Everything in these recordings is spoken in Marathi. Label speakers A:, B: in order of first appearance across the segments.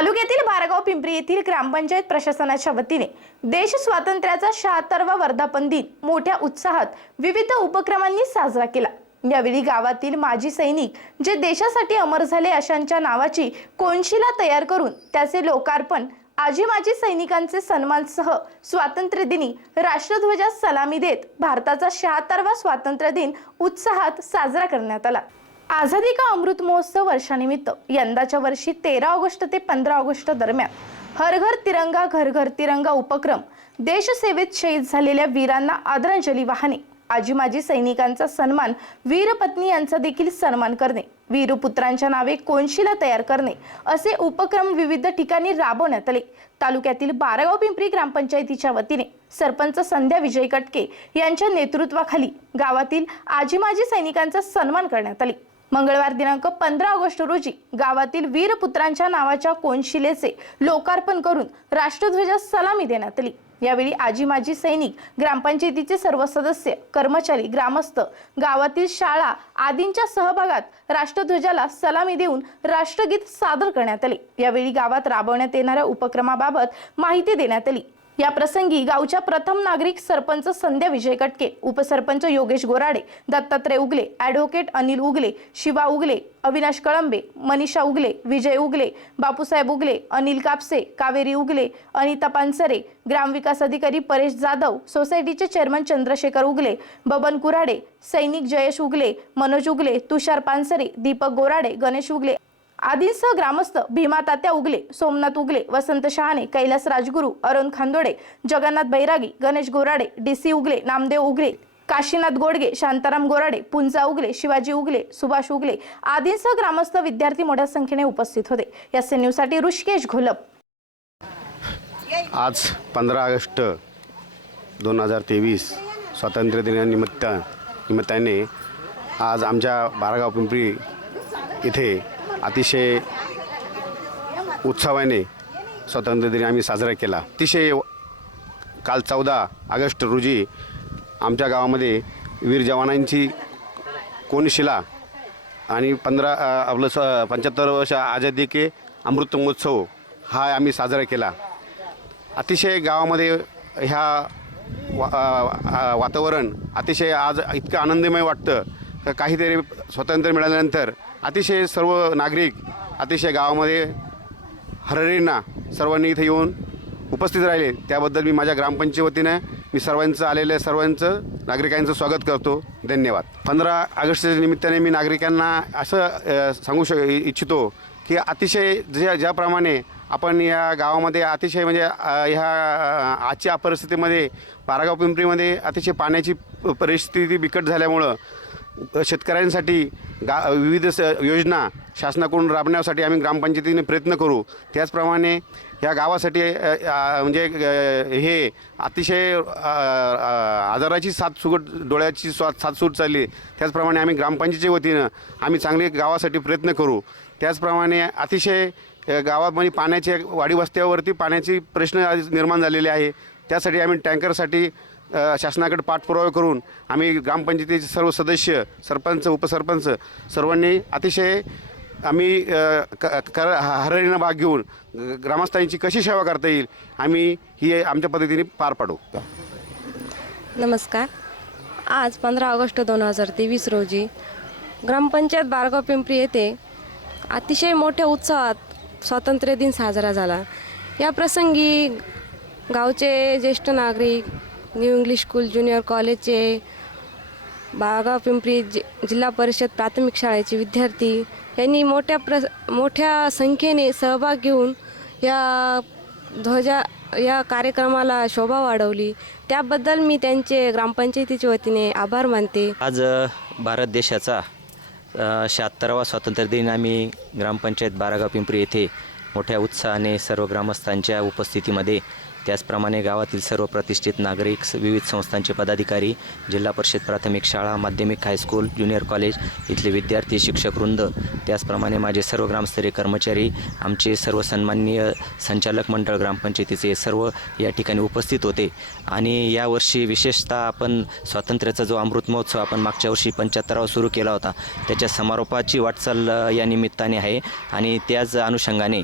A: तालुक्यातील बारगाव पिंपरी येथील ग्रामपंचायत प्रशासनाच्या वतीने देश स्वातंत्र्याचा शहात्तरवा वर्धापन दिन मोठ्या उत्साहात विविध उपक्रमांनी साजरा केला. यावेळी गावातील माजी सैनिक जे देशासाठी अमर झाले अशांच्या नावाची कोनशिला तयार करून त्याचे लोकार्पण आजी माजी सैनिकांचे सन्मानसह स्वातंत्र्य दिनी राष्ट्रध्वजास सलामी देत भारताचा शहात्तरवा स्वातंत्र्य दिन उत्साहात साजरा करण्यात आला. आझादी का अमृत महोत्सव वर्षानिमित्त? यंदाच्या वर्षी तेरा ऑगस्ट ते पंधरा ऑगस्ट दरम्यान हर घर तिरंगा घर घर तिरंगा उपक्रम देशसेवेत शहीद झालेल्या वीरांना आदरांजली वाहणे आजी माजी सैनिकांचा सन्मान वीरपत्नी यांचा देखील सन्मान करणे वीरपुत्रांच्या नावे कोनशिला तयार करणे असे उपक्रम विविध ठिकाणी राबवण्यात आले. तालुक्यातील बारागाव पिंपरी ग्रामपंचायतीच्या वतीने सरपंच संध्या विजय कटके यांच्या नेतृत्वाखाली गावातील आजी माजी सैनिकांचा सन्मान करण्यात आले. मंगळवार दिनांक पंधरा ऑगस्ट रोजी गावातील वीरपुत्रांच्या नावाच्या कोनशिलेचे लोकार्पण करून राष्ट्रध्वजास सलामी देण्यात आली. यावेळी आजी माजी सैनिक ग्रामपंचायतीचे सर्व सदस्य कर्मचारी ग्रामस्थ गावातील शाळा आदींच्या सहभागात राष्ट्रध्वजाला सलामी देऊन राष्ट्रगीत सादर करण्यात आले. यावेळी गावात राबवण्यात येणाऱ्या उपक्रमाबाबत माहिती देण्यात आली. या प्रसंगी गावच्या प्रथम नागरिक सरपंच संध्या विजय कटके उपसरपंच योगेश गोराडे दत्तात्रय उगले ॲडव्होकेट अनिल उगले शिवा उगले अविनाश कळंबे मनीषा उगले विजय उगले बापूसाहेब उगले अनिल कापसे कावेरी उगले अनिता पानसरे ग्रामविकास अधिकारी परेश जाधव सोसायटीचे चेअरमन चंद्रशेखर उगले बबन कुराडे सैनिक जयेश उगले मनोज उगले तुषार पानसरे दीपक गोराडे गणेश उगले आदींसह ग्रामस्थ भीमा तात्या उगले सोमनाथ उगले वसंत शहाणे कैलास राजगुरू अरुण खांदोडे जगन्नाथ बैरागी गणेश गोराडे डी सी उगले नामदेव उगले काशीनाथ गोडगे शांताराम गोराडे पुंजा उगले शिवाजी उगले सुभाष उगले आदींसह ग्रामस्थ विद्यार्थी मोठ्या संख्येने उपस्थित होते. या न्यूजसाठी ऋषिकेश घोलप.
B: आज पंधरा ऑगस्ट दोन हजार तेवीस स्वातंत्र्य दिनानिमित्त निमित्ताने आज आमच्या बारागाव पिंपरी इथे अतिशय उत्सवाने स्वातंत्र्य दिन आम्ही साजरा केला. अतिशय काल चौदा ऑगस्ट रोजी आमच्या गावामध्ये वीर जवानांची कोनशिला आणि पंधरा आपलं स पंच्याहत्तर वर्ष आझादी के अमृत महोत्सव हा आम्ही साजरा केला. अतिशय गावामध्ये ह्या वा वातावरण अतिशय आज इतकं आनंदमय वाटतं. का काहीतरी स्वातंत्र्य मिळाल्यानंतर अतिशय सर्व नागरिक अतिशय गावामध्ये हररींना सर्वांनी इथे येऊन उपस्थित राहिले. त्याबद्दल मी माझ्या ग्रामपंचायती मी सर्वांचं आलेल्या सर्वांचं नागरिकांचं स्वागत करतो. धन्यवाद. पंधरा ऑगस्टच्या निमित्ताने मी नागरिकांना असं सांगू श इच्छितो की अतिशय ज्या ज्याप्रमाणे आपण या गावामध्ये अतिशय म्हणजे ह्या आजच्या परिस्थितीमध्ये बारागाव पिंपरीमध्ये अतिशय पाण्याची परिस्थिती बिकट झाल्यामुळं शेतकऱ्यांसाठी गा विविध स योजना शासनाकडून राबण्यासाठी आम्ही ग्रामपंचायतीने प्रयत्न करू. त्याचप्रमाणे या गावासाठी म्हणजे हे अतिशय आजाराची साथ सुगट डोळ्याची स्वा साथ सूट चालली. त्याचप्रमाणे आम्ही ग्रामपंचायतीच्या वतीनं आम्ही चांगले गावासाठी प्रयत्न करू. त्याचप्रमाणे अतिशय गावामध्ये पाण्याच्या वाडी वस्त्यावरती पाण्याची प्रश्न निर्माण झालेले आहे. त्यासाठी आम्ही टँकरसाठी शासनाकडे पाठपुरावा करून आम्ही ग्रामपंचायतीचे सर्व सदस्य सरपंच उपसरपंच सर्वांनी अतिशय आम्ही क कर हरळीनं भाग घेऊन ग्रामस्थांची कशी सेवा करता येईल आम्ही ही आमच्या पद्धतीने पार पाडू.
C: नमस्कार. आज पंधरा ऑगस्ट दोन हजार तेवीस रोजी ग्रामपंचायत बारगाव पिंपरी येथे अतिशय मोठ्या उत्साहात स्वातंत्र्य दिन साजरा झाला. या प्रसंगी गावचे ज्येष्ठ नागरिक न्यू इंग्लिश स्कूल ज्युनियर कॉलेजचे बाळगाव पिंपरी जि जिल्हा परिषद प्राथमिक शाळेचे विद्यार्थी यांनी मोठ्या प्र मोठ्या संख्येने सहभाग घेऊन या ध्वजा या कार्यक्रमाला शोभा वाढवली. त्याबद्दल मी त्यांचे ग्रामपंचायतीच्या वतीने आभार मानते.
D: आज भारत देशाचा शहात्तरावा स्वातंत्र्य दिन आम्ही ग्रामपंचायत बारागाव पिंपरी येथे मोठ्या उत्साहाने सर्व ग्रामस्थांच्या उपस्थितीमध्ये त्याचप्रमाणे गावातील सर्व प्रतिष्ठित नागरिक विविध संस्थांचे पदाधिकारी जिल्हा परिषद प्राथमिक शाळा माध्यमिक हायस्कूल ज्युनियर कॉलेज इथले विद्यार्थी शिक्षक वृंद. त्याचप्रमाणे माझे सर्व ग्रामस्तरीय कर्मचारी आमचे सर्व सन्माननीय संचालक मंडळ ग्रामपंचायतीचे सर्व या ठिकाणी उपस्थित होते. आणि यावर्षी विशेषतः आपण स्वातंत्र्याचा जो अमृत महोत्सव आपण मागच्या वर्षी पंच्याहत्तरावा सुरू केला होता त्याच्या समारोपाची वाटचाल या निमित्ताने आहे. आणि त्याच अनुषंगाने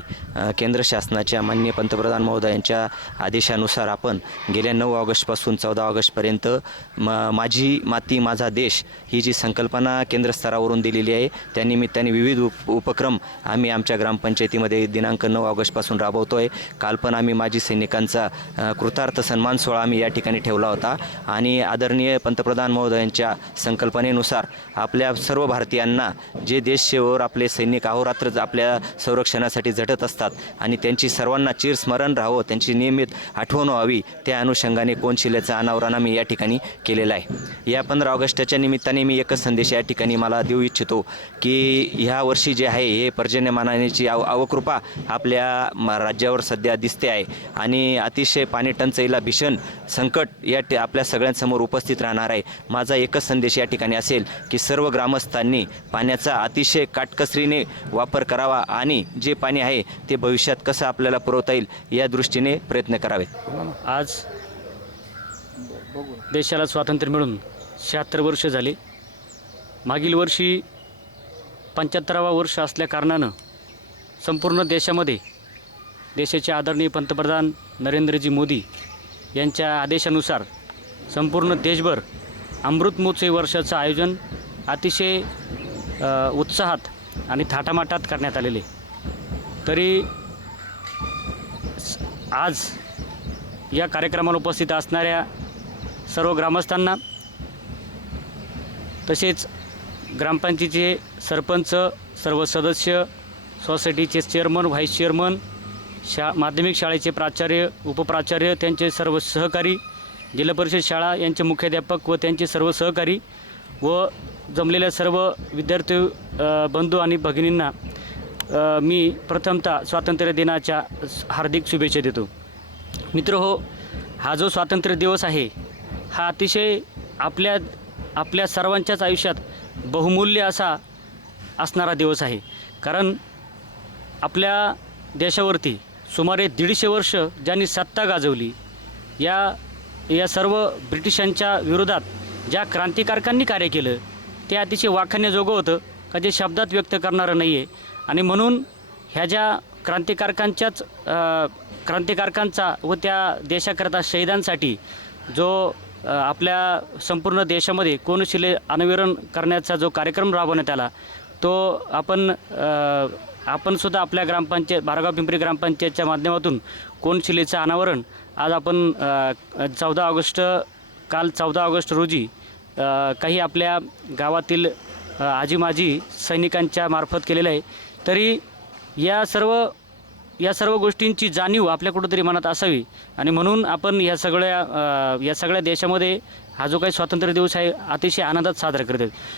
D: केंद्र शासनाच्या माननीय पंतप्रधान महोदयांच्या आदेशानुसार आपण गेल्या नऊ ऑगस्टपासून चौदा ऑगस्टपर्यंत म माझी माती माझा देश ही जी संकल्पना केंद्र स्तरावरून दिलेली आहे त्यानिमित्ताने विविध उप उपक्रम आम्ही आमच्या ग्रामपंचायतीमध्ये दिनांक नऊ ऑगस्टपासून राबवतो आहे काल पण आम्ही माजी सैनिकांचा कृतार्थ सन्मान सोहळा आम्ही या ठिकाणी ठेवला होता. आणि आदरणीय पंतप्रधान महोदयांच्या संकल्पनेनुसार आपल्या सर्व भारतीयांना जे देश सेवेवर आपले सैनिक अहोरात्र आपल्या संरक्षणासाठी झटत असतात आणि त्यांची सर्वांना चिरस्मरण राहावं त्यांची नियमित आठवण व्हावी. त्या अनुषंगाने कोनशिलेचं अनावरण आम्ही या ठिकाणी केलेलं आहे. या पंधरा ऑगस्टच्या निमित्ताने मी एकच संदेश या ठिकाणी मला देऊ इच्छितो की ह्या वर्षी जे आहे हे पर्जन्यमानाची आव अवकृपा आपल्या म- राज्यावर सध्या दिसते आहे. आणि अतिशय पाणी टंचाईला भीषण संकट या ट आपल्या सगळ्यांसमोर उपस्थित राहणार आहे. माझा एकच संदेश या ठिकाणी असेल की सर्व ग्रामस्थांनी पाण्याचा अतिशय काटकसरीने वापर करावा आणि जे पाणी आहे ते भविष्यात कसं आपल्याला पुरवता येईल या दृष्टीने प्रयत्न करा. करावेत.
E: आज देशाला स्वातंत्र्य मिळून शहात्तर वर्ष झाले. मागील वर्षी पंच्याहत्तरावा वर्ष असल्या कारणानं संपूर्ण देशामध्ये देशाचे आदरणीय पंतप्रधान नरेंद्रजी मोदी यांच्या आदेशानुसार संपूर्ण देशभर अमृत महोत्सवी वर्षाचं आयोजन अतिशय उत्साहात आणि थाटामाटात करण्यात आलेले. तरी आज या कार्यक्रमाला उपस्थित असणाऱ्या सर्व ग्रामस्थांना तसेच ग्रामपंचायतीचे सरपंच सर्व सदस्य सोसायटीचे चेअरमन व्हाईस चेअरमन शा माध्यमिक शाळेचे प्राचार्य उपप्राचार्य त्यांचे सर्व सहकारी जिल्हा परिषद शाळा यांचे मुख्याध्यापक व त्यांचे सर्व सहकारी व जमलेल्या सर्व विद्यार्थी बंधू आणि भगिनींना मी प्रथमतः स्वातंत्र्य दिनाच्या हार्दिक शुभेच्छा देतो. मित्र हो हा जो स्वातंत्र्य दिवस आहे हा अतिशय आपल्या आपल्या सर्वांच्याच आयुष्यात बहुमूल्य असा असणारा दिवस आहे. कारण आपल्या देशावरती सुमारे दीडशे वर्ष ज्यांनी सत्ता गाजवली या या सर्व ब्रिटिशांच्या विरोधात ज्या क्रांतिकारकांनी कार्य केलं ते अतिशय वाखाण्याजोगं होतं का जे शब्दात व्यक्त करणारं नाही आहे आणि म्हणून ह्या ज्या क्रांतिकारकांच्याच क्रांतिकारकांचा व त्या देशाकरता शहीदांसाठी जो आपल्या संपूर्ण देशामध्ये कोनशिले अनावरण करण्याचा जो कार्यक्रम राबवण्यात आला तो आपण आपणसुद्धा आपल्या ग्रामपंचायत भारगाव पिंपरी ग्रामपंचायतच्या माध्यमातून कोनशिलेचं अनावरण आज आपण चौदा ऑगस्ट काल चौदा ऑगस्ट रोजी काही आपल्या गावातील आजी माजी सैनिकांच्या मार्फत केलेलं आहे. तरी या सर्व या सर्व गोष्टींची जाणीव आपल्या कुठंतरी मनात असावी. आणि म्हणून आपण या सगळ्या या सगळ्या देशामध्ये हा जो काही स्वातंत्र्य दिवस आहे अतिशय आनंदात साजरा करतात